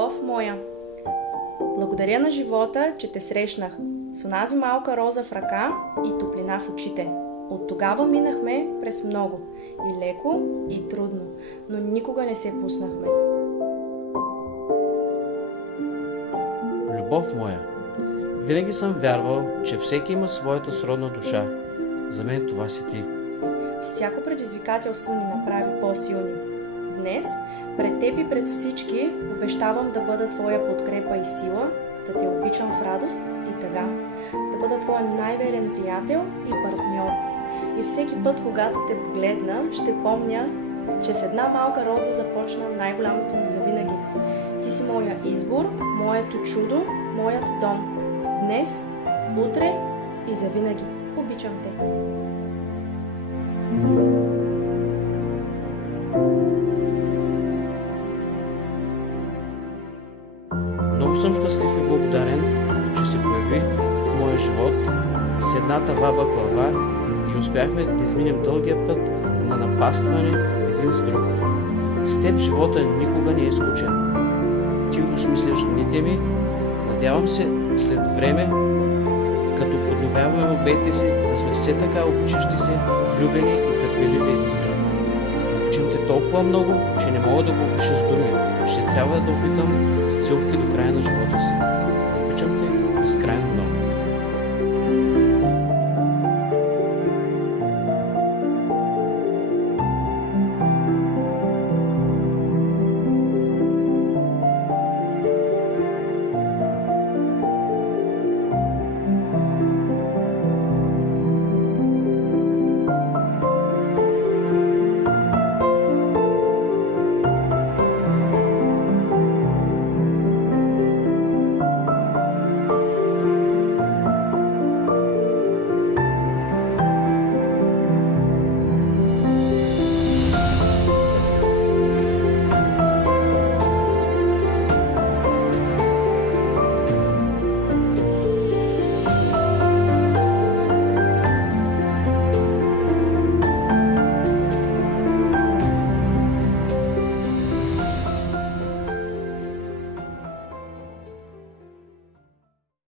Любов моя, благодаря на живота, че те срещнах с онази малка роза в ръка и топлина в очите. От тогава минахме през много, и леко, и трудно, но никога не се пуснахме. Любов моя, винаги съм вярвал, че всеки има своята сродна душа. За мен това си ти. Всяко предизвикателство ни направи по-силни. Днес, пред теб и пред всички, обещавам да бъда твоя подкрепа и сила, да те обичам в радост и тъга, да бъда твоя най-верен приятел и партньор. И всеки път, когато те погледна, ще помня, че с една малка роза започна най-голямото ми завинаги. Ти си моя избор, моето чудо, моят дом. Днес, утре и завинаги. Обичам те. Много съм щастлив и благодарен, че се появи в моя живот с една тава баклава и успяхме да изминем дългия път на напастване един с друг. С теб живота никога не е скучен. Ти осмисляш дните ми, надявам се след време, като подновяваме обетите си, да сме все така обичащи се, влюбени и търпеливи един с друг. Обичам те толкова много, че не мога да го опиша с думи. Ще трябва да опитам с целувки до края на живота си. Обичам те безкрайно много.